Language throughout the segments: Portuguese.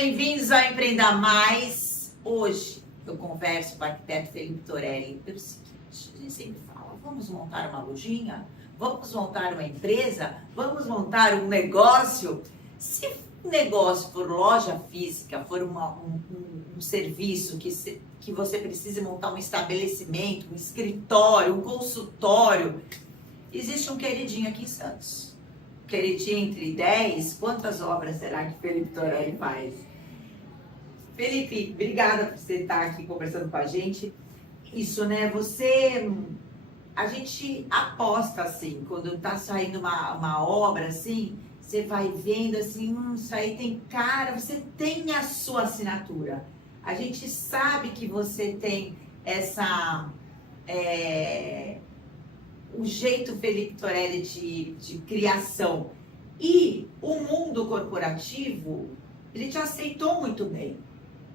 bem-vindos ao Empreenda Mais. Hoje eu converso com o arquiteto Felipe Torelli pelo seguinte, a gente sempre fala, vamos montar uma lojinha? Vamos montar uma empresa? Vamos montar um negócio? Se o negócio for loja física, for um serviço que você precisa montar um estabelecimento, um escritório, um consultório, existe um queridinho aqui em Santos. Queridinho entre 10, quantas obras será que Felipe Torelli faz? Felipe, obrigada por você estar aqui conversando com a gente. Isso, né? A gente aposta assim, quando tá saindo uma obra assim, você vai vendo assim, isso aí tem cara, você tem a sua assinatura. A gente sabe que você tem o jeito Felipe Torelli de criação. E o mundo corporativo, ele te aceitou muito bem.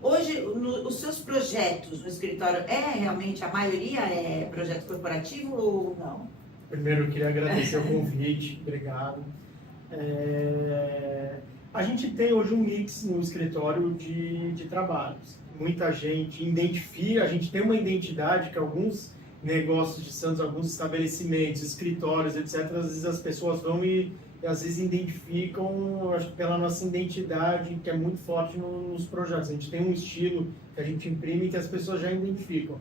Hoje, os seus projetos no escritório, realmente, a maioria é projeto corporativo ou não? Primeiro, eu queria agradecer o convite, obrigado. A gente tem hoje um mix no escritório de trabalhos. Muita gente identifica, a gente tem uma identidade que alguns negócios de Santos, alguns estabelecimentos, escritórios, etc., às vezes as pessoas vão e às vezes identificam, acho que pela nossa identidade, que é muito forte nos projetos. A gente tem um estilo que a gente imprime que as pessoas já identificam.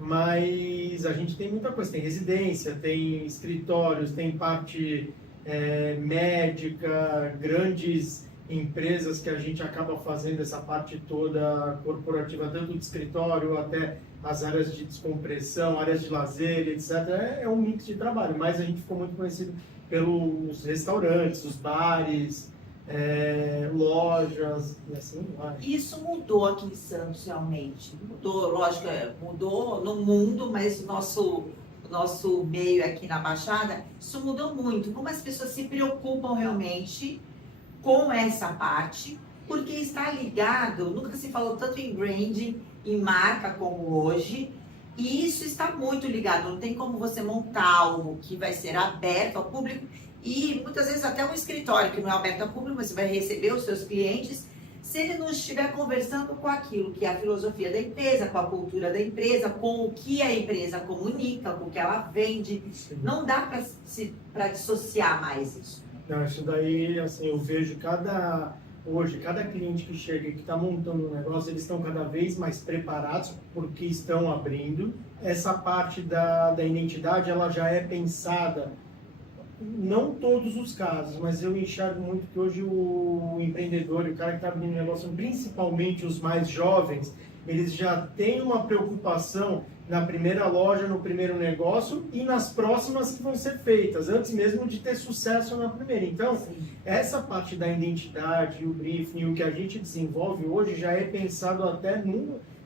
Mas a gente tem muita coisa, tem residência, tem escritórios, tem parte médica, grandes empresas que a gente acaba fazendo essa parte toda corporativa, tanto de escritório até as áreas de descompressão, áreas de lazer, etc. É um mix de trabalho, mas a gente ficou muito conhecido pelos restaurantes, os bares, lojas e assim vai. Isso mudou aqui em Santos realmente. Mudou, lógico, mudou no mundo, mas o nosso meio aqui na Baixada, isso mudou muito. Como as pessoas se preocupam realmente com essa parte, porque está ligado, nunca se falou tanto em branding, em marca como hoje, e isso está muito ligado, não tem como você montar algo que vai ser aberto ao público, e muitas vezes até um escritório que não é aberto ao público, você vai receber os seus clientes, se ele não estiver conversando com aquilo que é a filosofia da empresa, com a cultura da empresa, com o que a empresa comunica, com o que ela vende. Sim. Não dá para dissociar mais isso. Não, isso daí, assim, eu vejo hoje, cada cliente que chega e que está montando um negócio, eles estão cada vez mais preparados porque estão abrindo. Essa parte da identidade, ela já é pensada, não todos os casos, mas eu enxergo muito que hoje o empreendedor, o cara que está abrindo negócio, principalmente os mais jovens, eles já têm uma preocupação na primeira loja, no primeiro negócio e nas próximas que vão ser feitas, antes mesmo de ter sucesso na primeira. Então, sim, essa parte da identidade, o briefing, o que a gente desenvolve hoje já é pensado até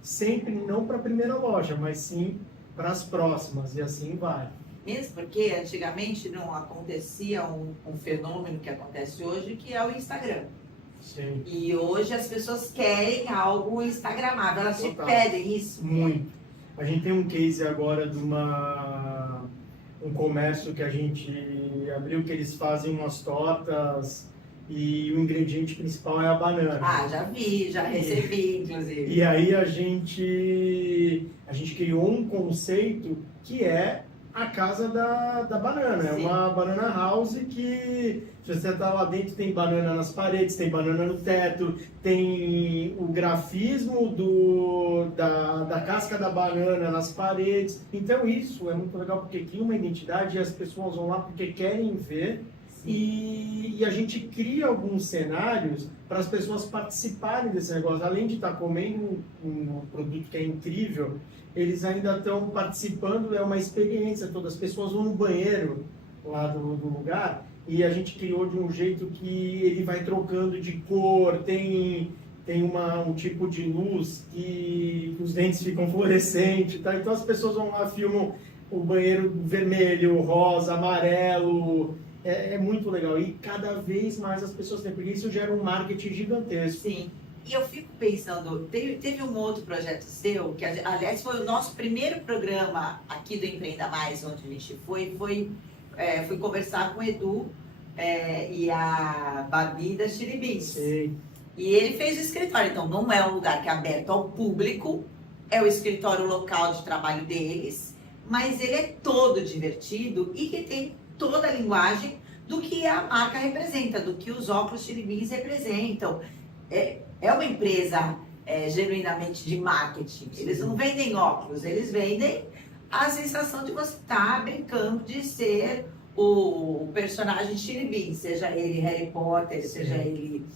sempre não para a primeira loja, mas sim para as próximas, e assim vai. Mesmo porque antigamente não acontecia um fenômeno que acontece hoje, que é o Instagram. Sim. E hoje as pessoas querem algo instagramável, elas te pedem isso. Muito. A gente tem um case agora de um comércio que a gente abriu, que eles fazem umas tortas e o ingrediente principal é a banana. Ah, já vi, já recebi, inclusive. E aí a gente criou um conceito que é a casa da banana. Sim. É uma banana house que, se você está lá dentro, tem banana nas paredes, tem banana no teto, tem o grafismo da casca da banana nas paredes. Então isso é muito legal porque cria uma identidade e as pessoas vão lá porque querem ver. E a gente cria alguns cenários para as pessoas participarem desse negócio. Além de estar comendo um produto que é incrível, eles ainda estão participando, é uma experiência toda. As pessoas vão no banheiro lá do lugar e a gente criou de um jeito que ele vai trocando de cor, tem um tipo de luz que os dentes ficam fluorescentes, tá? Então as pessoas vão lá, filmam o banheiro vermelho, rosa, amarelo. É muito legal e cada vez mais as pessoas têm, porque isso gera um marketing gigantesco. Sim. E eu fico pensando, teve um outro projeto seu, que aliás foi o nosso primeiro programa aqui do Empreenda Mais, onde a gente fui conversar com o Edu e a Babi da Chiribins. Sim. E ele fez o escritório, então não é um lugar que é aberto ao público, é o escritório local de trabalho deles, mas ele é todo divertido e que tem toda a linguagem do que a marca representa, do que os óculos Chiribins representam. É uma empresa genuinamente de marketing. Eles não vendem óculos, eles vendem a sensação de você estar brincando de ser o personagem Chiribim, seja ele Harry Potter, seja ele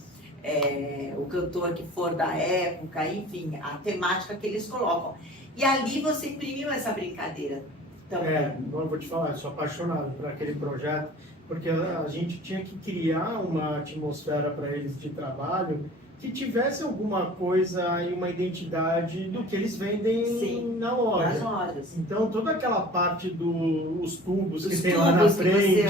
o cantor que for da época, enfim, a temática que eles colocam. E ali você imprimiu essa brincadeira também. Eu vou te falar, eu sou apaixonado por aquele projeto, porque a gente tinha que criar uma atmosfera para eles de trabalho que tivesse alguma coisa e uma identidade do que eles vendem. Sim, na loja. Nas lojas. Então, toda aquela parte dos tubos que tem lá na frente,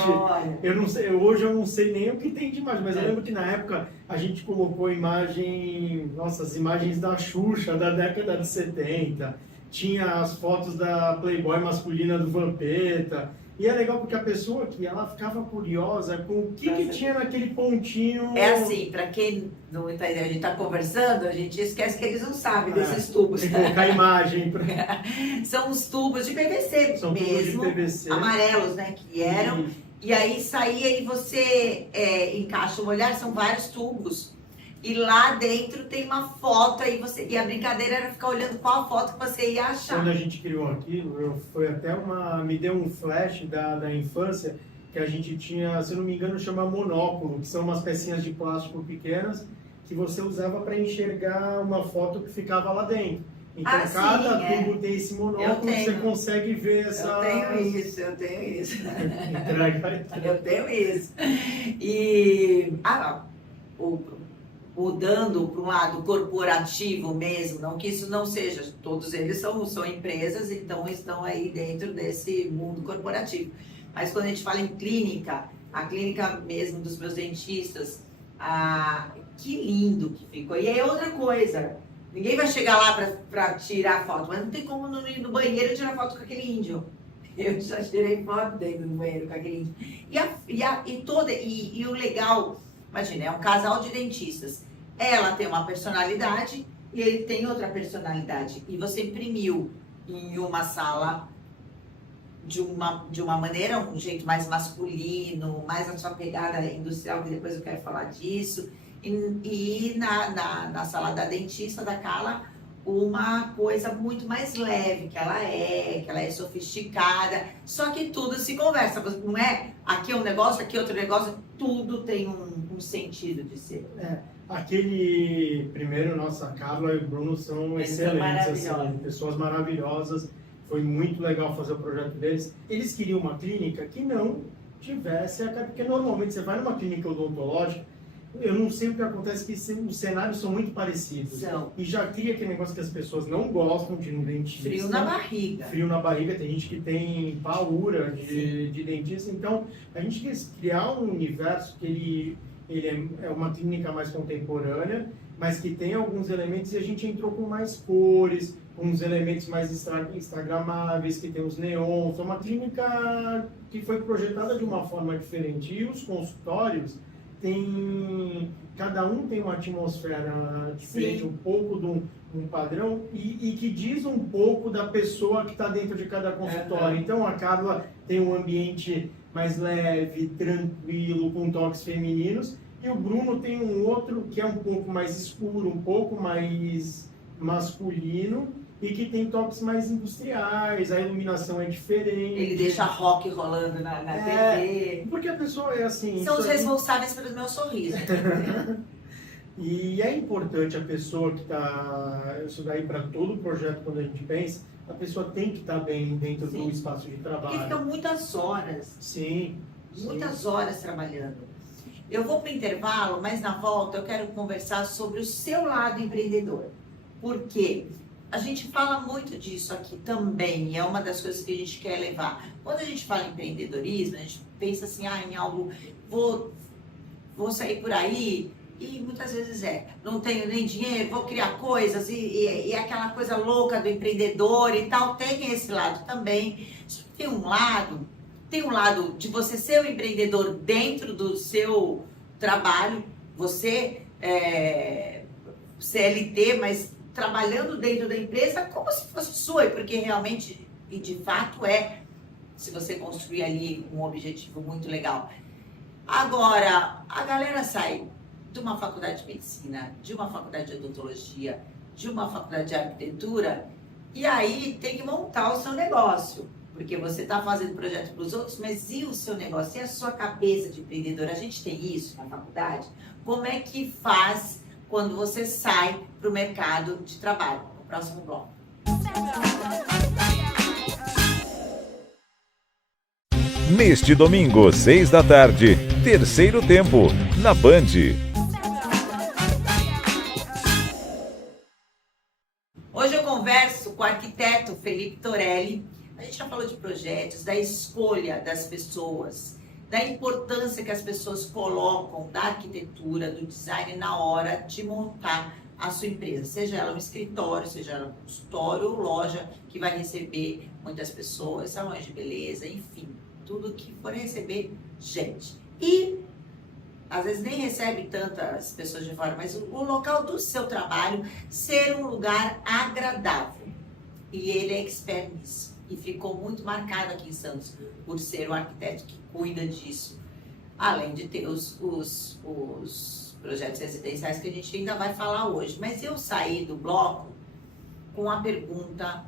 eu não sei, hoje eu não sei nem o que tem de imagem, mas eu lembro que na época a gente colocou as imagens da Xuxa da década de 70, tinha as fotos da Playboy masculina do Vampeta. E é legal porque a pessoa aqui, ela ficava curiosa com o que tinha naquele pontinho. É assim, para quem não entendeu, a gente está conversando, a gente esquece que eles não sabem desses tubos. Tem que colocar imagem. São os tubos de PVC São mesmo, tubos de PVC. Amarelos, né, que eram. E aí saía e você encaixa o olhar, são vários tubos. E lá dentro tem uma foto, e a brincadeira era ficar olhando qual foto que você ia achar. Quando a gente criou aquilo, foi até me deu um flash da infância, que a gente tinha, se eu não me engano, chama monóculo, que são umas pecinhas de plástico pequenas, que você usava para enxergar uma foto que ficava lá dentro. Então, cada tubo tem esse monóculo, você consegue ver essa... Eu tenho isso. Eu tenho isso. E... mudando para um lado corporativo mesmo, não que isso não seja, todos eles são empresas, então estão aí dentro desse mundo corporativo. Mas quando a gente fala em clínica, a clínica mesmo dos meus dentistas, que lindo que ficou. E aí outra coisa, ninguém vai chegar lá para tirar foto, mas não tem como ir no banheiro tirar foto com aquele índio. Eu já tirei foto dentro do banheiro com aquele índio. E o legal... Imagina, é um casal de dentistas. Ela tem uma personalidade e ele tem outra personalidade. E você imprimiu em uma sala de uma maneira, um jeito mais masculino, mais a sua pegada industrial, que depois eu quero falar disso. E na sala da dentista, da Carla, uma coisa muito mais leve, que ela é sofisticada, só que tudo se conversa, não é? Aqui é um negócio, aqui é outro negócio, tudo tem um sentido de ser. Primeiro, nossa, a Carla e o Bruno são excelentes, assim, pessoas maravilhosas, foi muito legal fazer o projeto deles. Eles queriam uma clínica que não tivesse, porque normalmente você vai numa clínica odontológica, eu não sei o que acontece, que os cenários são muito parecidos. E já cria aquele negócio que as pessoas não gostam de ir no dentista. Frio na barriga. Frio na barriga, tem gente que tem paura de dentista. Então, a gente quis criar um universo que ele é uma clínica mais contemporânea, mas que tem alguns elementos, e a gente entrou com mais cores, com uns elementos mais instagramáveis, que tem os neons. É uma clínica que foi projetada de uma forma diferente. E os consultórios... cada um tem uma atmosfera diferente, sim, um pouco de um padrão e que diz um pouco da pessoa que está dentro de cada consultório. Então a Carla tem um ambiente mais leve, tranquilo, com toques femininos, e o Bruno tem um outro que é um pouco mais escuro, um pouco mais masculino, e que tem toques mais industriais, a iluminação é diferente. Ele deixa rock rolando na TV. Porque a pessoa é assim... São os responsáveis pelo meu sorriso. E é importante a pessoa que está... Isso daí para todo projeto, quando a gente pensa, a pessoa tem que estar bem dentro do espaço de trabalho. Porque ficam muitas horas. Sim. Muitas horas trabalhando. Eu vou para o intervalo, mas na volta eu quero conversar sobre o seu lado empreendedor. Por quê? A gente fala muito disso aqui também, é uma das coisas que a gente quer levar. Quando a gente fala em empreendedorismo, a gente pensa assim, em algo, vou sair por aí, e muitas vezes não tenho nem dinheiro, vou criar coisas, e aquela coisa louca do empreendedor e tal, tem esse lado também. Só que tem um lado de você ser um empreendedor dentro do seu trabalho, você CLT, mas trabalhando dentro da empresa como se fosse sua, porque realmente, e de fato se você construir ali um objetivo muito legal. Agora, a galera sai de uma faculdade de medicina, de uma faculdade de odontologia, de uma faculdade de arquitetura, e aí tem que montar o seu negócio, porque você está fazendo projeto para os outros, mas e o seu negócio? E a sua cabeça de empreendedor? A gente tem isso na faculdade? Como é que faz quando você sai para o mercado de trabalho? No próximo bloco. Neste domingo, 6 da tarde, terceiro tempo, na Band. Hoje eu converso com o arquiteto Felipe Torelli. A gente já falou de projetos, da escolha das pessoas, da importância que as pessoas colocam da arquitetura, do design na hora de montar a sua empresa. Seja ela um escritório, seja ela um consultório ou loja que vai receber muitas pessoas, salões de beleza, enfim. Tudo que for receber gente. E, às vezes, nem recebe tantas pessoas de fora, mas o local do seu trabalho ser um lugar agradável. E ele é expert nisso. E ficou muito marcado aqui em Santos por ser o arquiteto que cuida disso. Além de ter os projetos residenciais que a gente ainda vai falar hoje. Mas eu saí do bloco com a pergunta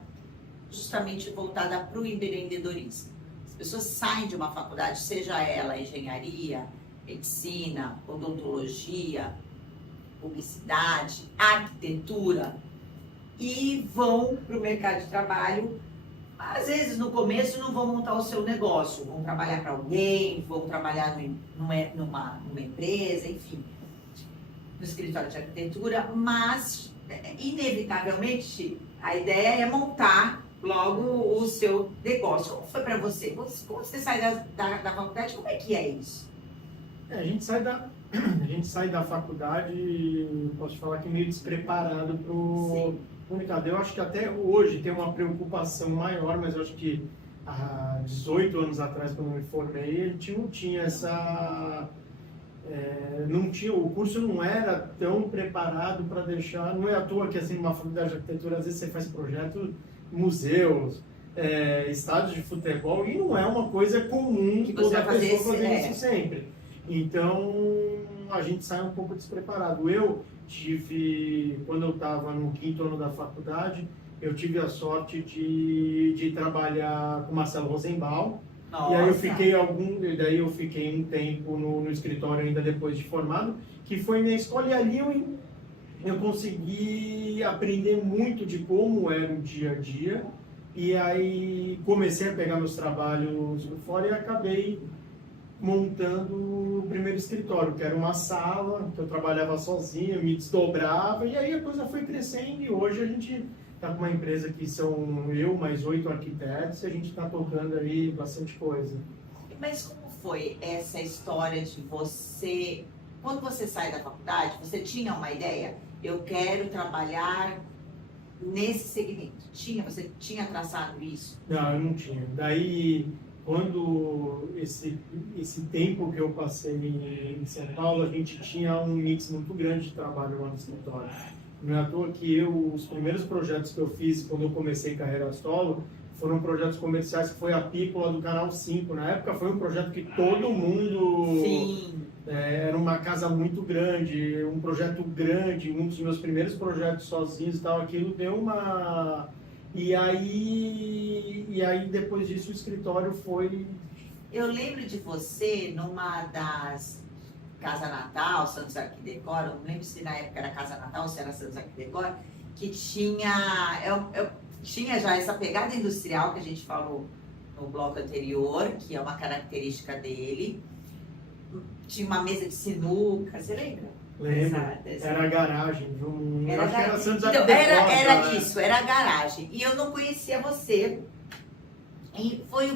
justamente voltada para o empreendedorismo. As pessoas saem de uma faculdade, seja ela engenharia, medicina, odontologia, publicidade, arquitetura, e vão para o mercado de trabalho. Às vezes, no começo, não vão montar o seu negócio, vão trabalhar para alguém, vão trabalhar numa empresa, enfim, no escritório de arquitetura, mas, inevitavelmente, a ideia é montar logo o seu negócio. Como foi para você? Quando você sai da faculdade, como é que é isso? A gente sai da faculdade, posso te falar que meio despreparado para o mercado. Eu acho que até hoje tem uma preocupação maior, mas eu acho que há 18 anos atrás, quando eu me formei, a gente não tinha essa... o curso não era tão preparado para deixar... Não é à toa que, assim, numa faculdade de arquitetura, às vezes você faz projeto museus, estádios de futebol, e não é uma coisa comum que toda pessoa fazer isso sempre. Então, a gente sai um pouco despreparado. Eu tive, quando eu estava no 5º ano da faculdade, eu tive a sorte de trabalhar com Marcelo Rosenbaum. Nossa. E aí eu fiquei um tempo no escritório ainda depois de formado, que foi minha escola, e ali eu consegui aprender muito de como era o dia a dia, e aí comecei a pegar meus trabalhos fora e acabei montando o primeiro escritório, que era uma sala, que eu trabalhava sozinho, me desdobrava, e aí a coisa foi crescendo, e hoje a gente está com uma empresa que são eu mais 8 arquitetos, e a gente está tocando aí bastante coisa. Mas como foi essa história de você, quando você sai da faculdade, você tinha uma ideia? Eu quero trabalhar nesse segmento. Você tinha traçado isso? Não, eu não tinha. Daí, quando esse tempo que eu passei em São Paulo, a gente tinha um mix muito grande de trabalho lá no escritório. Não é à toa que os primeiros projetos que eu fiz quando eu comecei carreira solo foram projetos comerciais, que foi a Pícola do Canal 5. Na época foi um projeto que todo mundo... Sim. Era uma casa muito grande, um projeto grande, um dos meus primeiros projetos sozinhos e tal, aquilo deu uma... E aí depois disso o escritório foi... Eu lembro de você numa das Casa Natal, Santos Arquidecor, eu não lembro se na época era Casa Natal ou se era Santos Arquidecor, que tinha já essa pegada industrial que a gente falou no bloco anterior, que é uma característica dele. Tinha uma mesa de sinuca, você lembra? Lembro, era a garagem. Era Santos então, era isso, era a garagem. E eu não conhecia você. E foi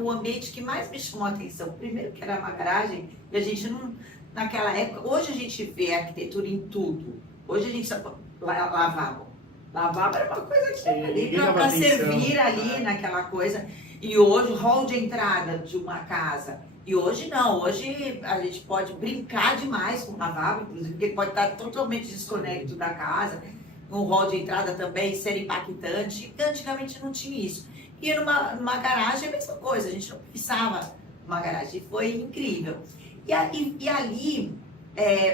o ambiente que mais me chamou a atenção. Primeiro que era uma garagem, e a gente não... Naquela época, hoje a gente vê arquitetura em tudo. Hoje a gente só lavava. Lavava era uma coisa que era ali para servir ali naquela coisa. E hoje o hall de entrada de uma casa E hoje não, hoje a gente pode brincar demais com o lavabo, inclusive, porque ele pode estar totalmente desconecto da casa, um hall de entrada também ser impactante. Antigamente não tinha isso. E numa garagem é a mesma coisa, a gente não pensava numa garagem, foi incrível. E ali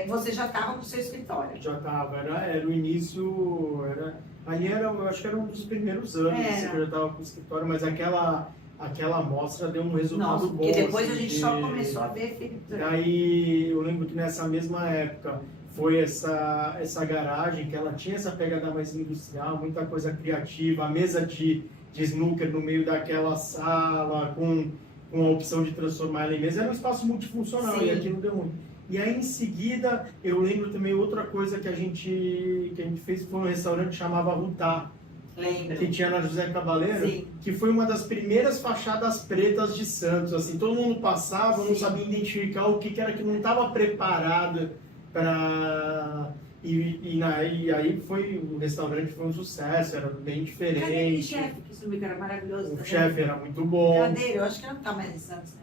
você já estava no seu escritório? Já estava, era o início, eu acho que era um dos primeiros anos assim, que eu já estava com o escritório, mas aquela amostra deu um resultado Nossa, bom. porque depois assim, a gente só começou a ver Felipe Torelli. Daí eu lembro que nessa mesma época foi essa garagem que ela tinha essa pegada mais industrial, muita coisa criativa, a mesa de snooker no meio daquela sala, com a opção de transformar ela em mesa, era um espaço multifuncional. Sim. E aquilo deu muito. E aí em seguida, eu lembro também outra coisa que a gente fez, foi um restaurante que chamava Rutá, Lembro. que tinha na José Cabaleiro, Sim. que foi uma das primeiras fachadas pretas de Santos. Assim, todo mundo passava, não Sim. sabia identificar o que era que não estava preparado para... E aí o restaurante foi um sucesso, era bem diferente. Cadê aquele chefe? Que isso era maravilhoso. O chefe era muito bom. Cadê? Eu acho que não tá mais em Santos, né?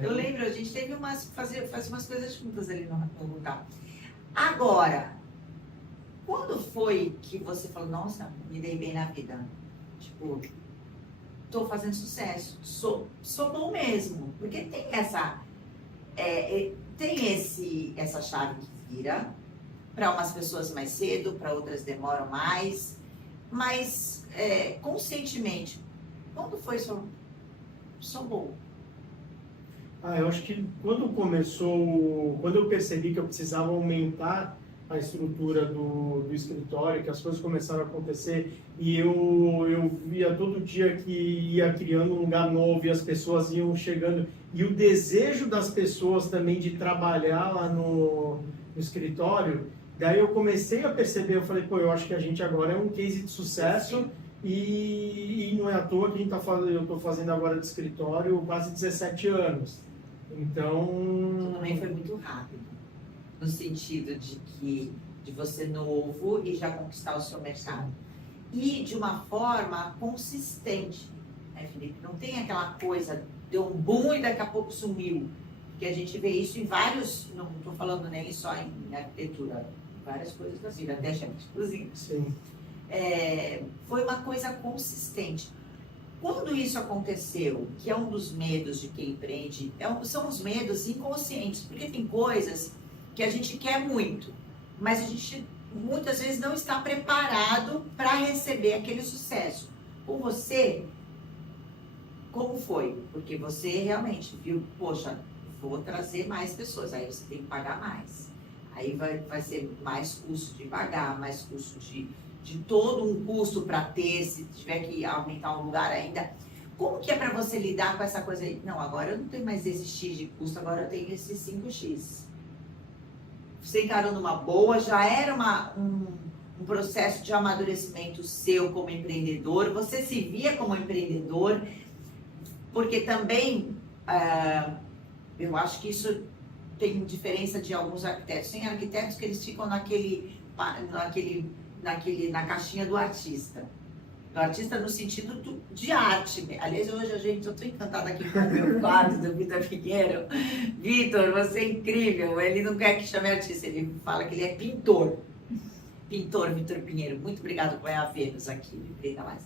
Eu lembro, a gente teve faz umas coisas juntas ali no lugar. Agora, quando foi que você falou, nossa, me dei bem na vida? Tipo, tô fazendo sucesso, sou bom mesmo. Porque tem essa chave que vira, para umas pessoas mais cedo, para outras demoram mais, mas conscientemente, quando foi sou bom? Eu acho que quando eu percebi que eu precisava aumentar a estrutura do escritório, que as coisas começaram a acontecer e eu via todo dia que ia criando um lugar novo e as pessoas iam chegando, e o desejo das pessoas também de trabalhar lá no escritório, daí eu comecei a perceber, eu falei, eu acho que a gente agora é um case de sucesso. E não é à toa que eu estou fazendo agora de escritório quase 17 anos. Então... Também foi muito rápido, no sentido de você novo e já conquistar o seu mercado. E de uma forma consistente, né, Felipe? Não tem aquela coisa, deu um boom e daqui a pouco sumiu. Que a gente vê isso em vários, não estou falando nem só em arquitetura, várias coisas da vida, até chefe de cozinha. Sim. Foi uma coisa consistente. Quando isso aconteceu, que é um dos medos de quem empreende, são os medos inconscientes, porque tem coisas que a gente quer muito, mas a gente muitas vezes não está preparado para receber aquele sucesso. Com você, como foi? Porque você realmente viu, poxa, vou trazer mais pessoas, aí você tem que pagar mais. Aí vai ser mais custo de pagar, mais custo de todo um custo para ter, se tiver que aumentar um lugar ainda. Como que é para você lidar com essa coisa aí? Não, agora eu não tenho mais esse X de custo, agora eu tenho esse 5X. Você encarou numa boa, já era um processo de amadurecimento seu como empreendedor, você se via como empreendedor, porque também, eu acho que isso tem diferença de alguns arquitetos. Tem arquitetos que eles ficam na caixinha do artista. Do artista no sentido de arte. Aliás, hoje, eu estou encantada aqui com o meu quadro do Vitor Figueiro. Vitor, você é incrível. Ele não quer que chame artista, ele fala que ele é pintor. Pintor, Vitor Pinheiro. Muito obrigado por a Vênus aqui, Brenda Mais.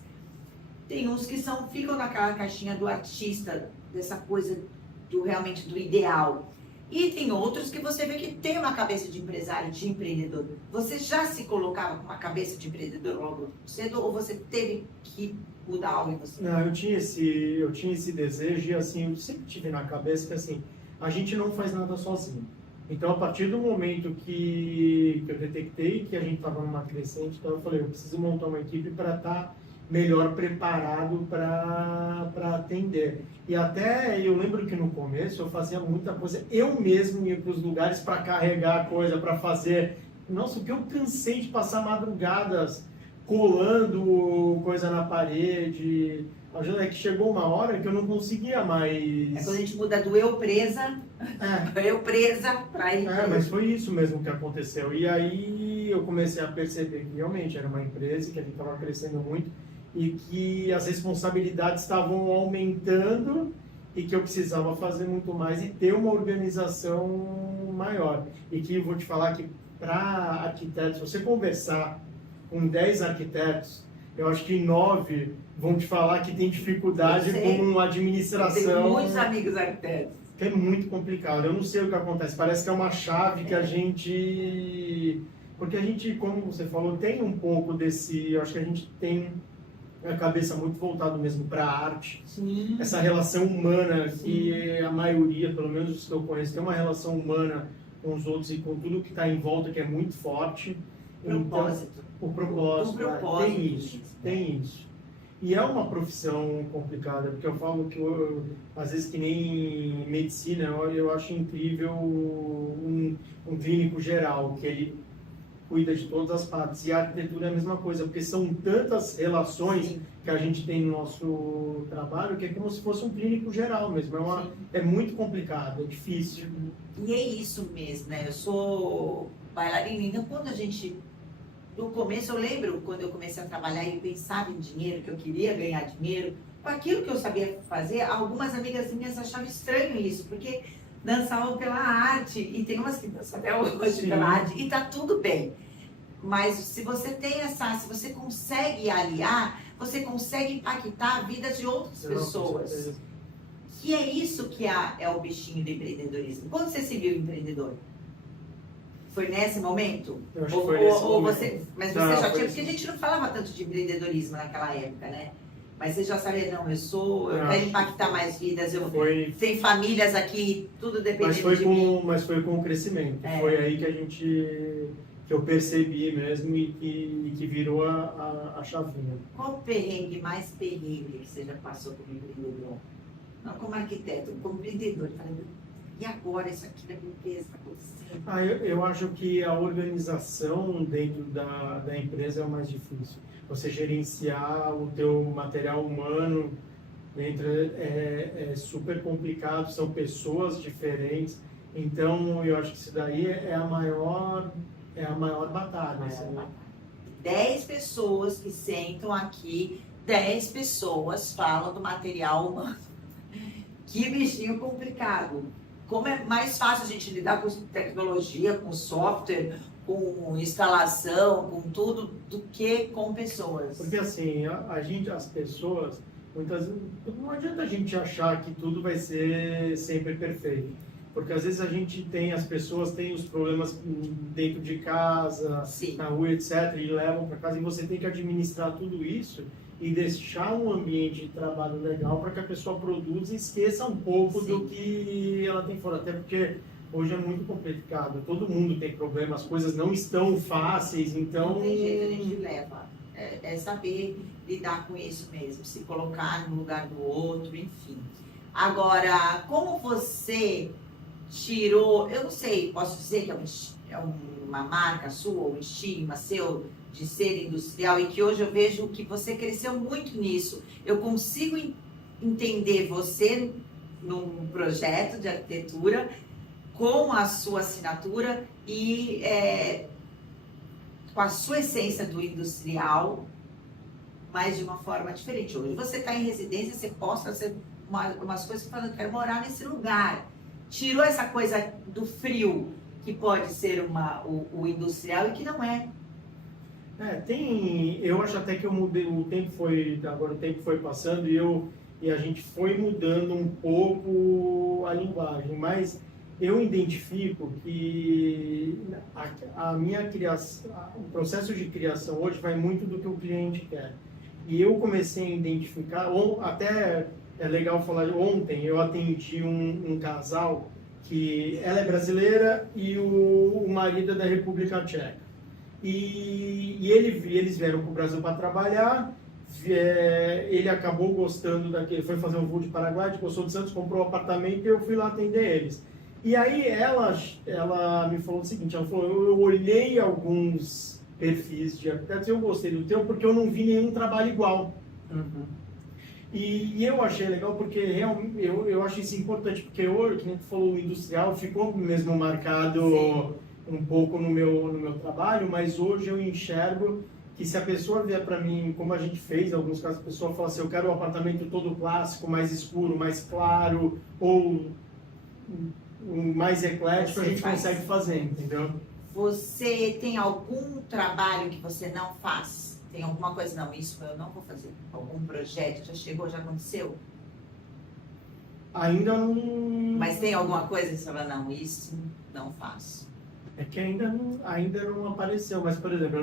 Tem uns que ficam naquela caixinha do artista, dessa coisa realmente do ideal. E tem outros que você vê que tem uma cabeça de empresário, de empreendedor. Você já se colocava com uma cabeça de empreendedor logo cedo ou você teve que mudar algo em você? Não, eu tinha esse desejo e assim, eu sempre tive na cabeça que assim, a gente não faz nada sozinho. Então, a partir do momento que eu detectei que a gente estava numa crescente, então eu falei, eu preciso montar uma equipe para estar melhor preparado para atender. E até eu lembro que no começo eu fazia muita coisa, eu mesmo ia para os lugares para carregar a coisa, para fazer. Nossa, o que eu cansei de passar madrugadas colando coisa na parede. É que chegou uma hora que eu não conseguia mais. É quando a gente muda do eu presa para ele. Mas foi isso mesmo que aconteceu. E aí eu comecei a perceber que realmente era uma empresa, que a gente estava crescendo muito e que as responsabilidades estavam aumentando e que eu precisava fazer muito mais e ter uma organização maior. E que eu vou te falar que para arquitetos, se você conversar com 10 arquitetos, eu acho que 9 vão te falar que tem dificuldade com administração. Eu tenho muitos amigos arquitetos. É muito complicado, eu não sei o que acontece, parece que é uma chave que a gente... Porque a gente, como você falou, tem um pouco desse... Eu acho que a gente tem a cabeça muito voltada mesmo para a arte. Sim. Essa relação humana, que a maioria, pelo menos os que eu conheço, tem uma relação humana com os outros e com tudo que está em volta, que é muito forte. Propósito. Então, o propósito, O propósito. tem isso, tem isso. E é uma profissão complicada, porque eu falo que, às vezes, que nem medicina, eu acho incrível um clínico geral, que ele cuida de todas as partes. E a arquitetura é a mesma coisa, porque são tantas relações Sim. que a gente tem no nosso trabalho, que é como se fosse um clínico geral mesmo. É muito complicado, é difícil. E é isso mesmo, né? Eu sou bailarina, então quando a gente... No começo, eu lembro quando eu comecei a trabalhar e pensava em dinheiro, que eu queria ganhar dinheiro, com aquilo que eu sabia fazer, algumas amigas minhas achavam estranho isso, porque dançavam pela arte, e tem umas que dançam até hoje Sim. pela arte, e tá tudo bem. Mas se você tem se você consegue aliar, você consegue impactar a vida de outras pessoas. Que é isso que é o bichinho do empreendedorismo. Quando você se viu empreendedor? Foi nesse momento? Eu acho que foi nesse momento. Mas você Não, já foi tinha, assim. porque a gente não falava tanto de empreendedorismo naquela época, né? Mas você já sabia, não, eu Não, quero impactar mais vidas, Foi, tem famílias aqui, tudo depende de mim. mas foi com o crescimento. É. Foi aí que eu percebi mesmo e que virou a chavinha. Qual o perrengue mais perrengue que você já passou como empreendedor? Não como arquiteto, como empreendedor. Falei, e agora isso aqui da minha empresa está acontecendo? Eu acho que a organização dentro da empresa é o mais difícil. Você gerenciar o teu material humano dentro é super complicado, são pessoas diferentes. Então, eu acho que isso daí é a maior batalha. Assim. 10 pessoas que sentam aqui, 10 pessoas falam do material humano. Que bichinho complicado. Como é mais fácil a gente lidar com tecnologia, com software, com instalação, com tudo, do que com pessoas. Porque assim, as pessoas, não adianta a gente achar que tudo vai ser sempre perfeito. Porque às vezes as pessoas têm os problemas dentro de casa, Sim. na rua, etc., e levam para casa, e você tem que administrar tudo isso e deixar um ambiente de trabalho legal para que a pessoa produza e esqueça um pouco Sim. do que ela tem fora. Até porque hoje é muito complicado, todo mundo tem problemas, as coisas não estão fáceis, então... Não tem jeito, a gente leva. É saber lidar com isso mesmo, se colocar no lugar do outro, enfim. Agora, como você tirou, eu não sei, posso dizer que é uma marca sua, um estigma seu de ser industrial, e que hoje eu vejo que você cresceu muito nisso. Eu consigo entender você num projeto de arquitetura com a sua assinatura e com a sua essência do industrial, mas de uma forma diferente. Hoje você está em residência, você posta umas coisas falando, quero morar nesse lugar. Tirou essa coisa do frio, que pode ser o industrial e que não é. Eu acho até que eu mudei, agora o tempo foi passando e a gente foi mudando um pouco a linguagem, mas eu identifico que a minha criação, o processo de criação hoje vai muito do que o cliente quer. E eu comecei a identificar, até é legal falar, ontem eu atendi um casal que ela é brasileira e o marido é da República Tcheca. E eles vieram para o Brasil para trabalhar, ele acabou gostando daquele, foi fazer um voo de Paraguai, gostou de Santos, comprou um apartamento e eu fui lá atender eles. E aí ela me falou o seguinte, ela falou, eu olhei alguns perfis de arquitetos e eu gostei do teu porque eu não vi nenhum trabalho igual. Uhum. E eu achei legal porque realmente eu acho isso importante, porque hoje, que nem tu falou, o industrial ficou mesmo marcado... Sim. Um pouco no meu trabalho, mas hoje eu enxergo que se a pessoa vier para mim, como a gente fez, em alguns casos a pessoa fala assim, eu quero um apartamento todo clássico, mais escuro, mais claro, ou mais eclético, a gente consegue fazer, entendeu? Você tem algum trabalho que você não faz? Tem alguma coisa, não, isso eu não vou fazer. Algum projeto, já chegou, já aconteceu? Ainda não... Mas tem alguma coisa que você fala, não, isso não faço. É que ainda não apareceu, mas, por exemplo,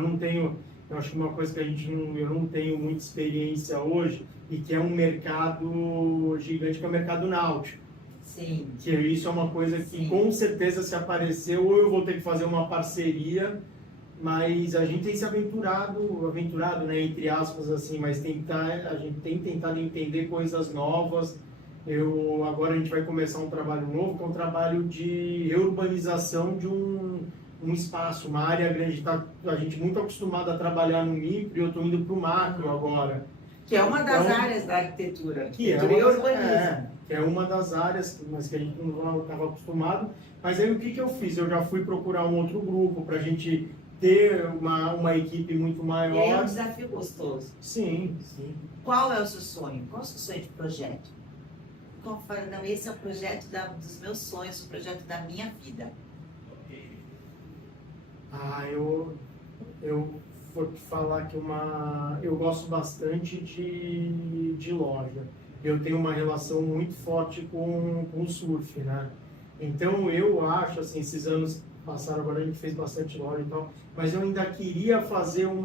eu acho que uma coisa que eu não tenho muita experiência hoje, e que é um mercado gigante, que é o mercado náutico. Sim. Que isso é uma coisa que, Sim, com certeza, se aparecer, ou eu vou ter que fazer uma parceria, mas a gente tem se aventurado, né, entre aspas, assim, mas a gente tem tentado entender coisas novas. Agora a gente vai começar um trabalho novo, que é um trabalho de reurbanização de um espaço, uma área grande. A gente muito acostumado a trabalhar no micro, e eu estou indo para o macro agora. que é uma das Então, áreas da arquitetura. Que Arquitetura e urbanismo. é uma das áreas, mas que a gente não estava acostumado. Mas aí o que eu fiz? Eu já fui procurar um outro grupo para a gente ter uma equipe muito maior. E aí é um desafio gostoso. Sim, sim. Qual é o seu sonho? Qual é o seu sonho de projeto? Como eu falo, não, esse é o projeto dos meus sonhos, o projeto da minha vida. Eu vou te falar que eu gosto bastante de loja. Eu tenho uma relação muito forte com o surf, né? Então eu acho, assim, esses anos passaram, agora a gente fez bastante loja e tal, mas eu ainda queria fazer um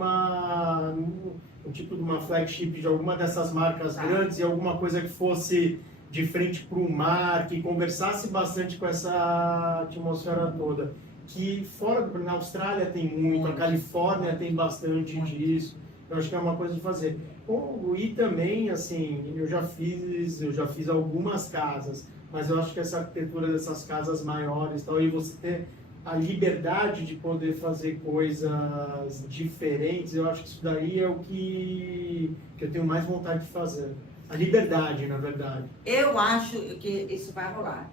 tipo de uma flagship de alguma dessas marcas grandes, e alguma coisa que fosse de frente para o mar, que conversasse bastante com essa atmosfera toda. Que fora, na Austrália tem muito, a Califórnia tem bastante disso. Eu acho que é uma coisa de fazer. E também, assim, eu já fiz algumas casas, mas eu acho que essa arquitetura dessas casas maiores, tal, e você ter a liberdade de poder fazer coisas diferentes, eu acho que isso daí é o que eu tenho mais vontade de fazer. A liberdade, na verdade. Eu acho que isso vai rolar.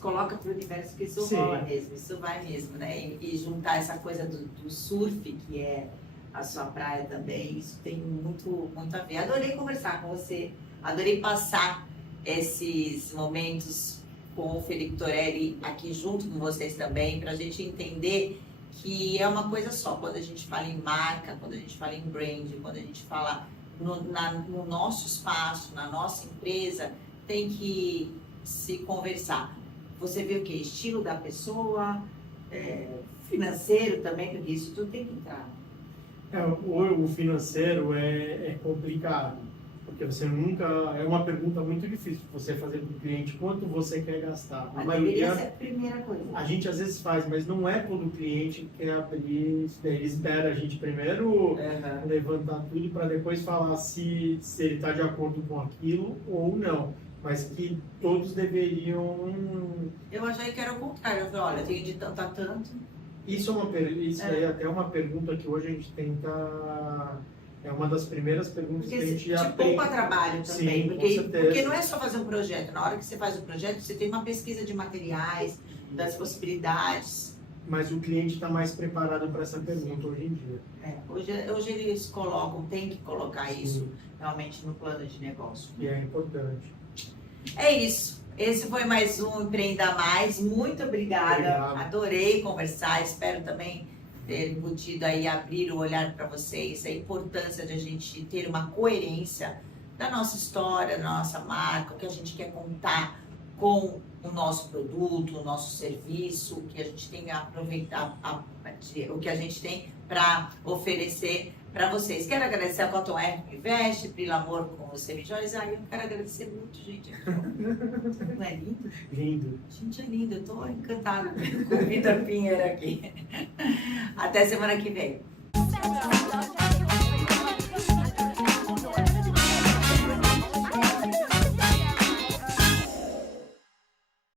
Coloca para o universo que isso rola mesmo, isso vai mesmo, né? E juntar essa coisa do surf, que é a sua praia também, isso tem muito a ver. Adorei conversar com você, adorei passar esses momentos com o Felipe Torelli aqui junto com vocês também, para a gente entender que é uma coisa só. Quando a gente fala em marca, quando a gente fala em brand, quando a gente fala no nosso espaço, na nossa empresa, tem que se conversar. Você vê o que? Estilo da pessoa, financeiro também, porque isso tudo tem que entrar. O financeiro é complicado, porque você nunca... É uma pergunta muito difícil você fazer para o cliente quanto você quer gastar. Mas deveria ser a primeira coisa. A gente às vezes faz, mas não é todo cliente que quer abrir isso daí. Ele espera a gente primeiro levantar tudo para depois falar se ele está de acordo com aquilo ou não. Mas que todos deveriam... Eu achei que era o contrário. Eu falei, olha, eu tenho de tanto a tanto. Isso aí é até uma pergunta que hoje a gente tenta... É uma das primeiras perguntas porque que a gente te poupa trabalho também. Sim, porque não é só fazer um projeto. Na hora que você faz o projeto, você tem uma pesquisa de materiais, das possibilidades. Mas o cliente está mais preparado para essa pergunta hoje em dia. Hoje eles tem que colocar isso realmente no plano de negócio. E é importante. É isso. Esse foi mais um Empreenda Mais. Muito obrigada. Obrigado. Adorei conversar. Espero também ter podido aí abrir o olhar para vocês. A importância de a gente ter uma coerência da nossa história, da nossa marca, o que a gente quer contar com o nosso produto, o nosso serviço, o que a gente tem a aproveitar, o que a gente tem para oferecer para vocês. Quero agradecer a Cotton R Invest, Brilho Amor com os semijóias. Eu quero agradecer muito, gente. Não é lindo? Lindo. Gente, é lindo. Eu estou encantada com o Vitor Pinheiro aqui. Até semana que vem.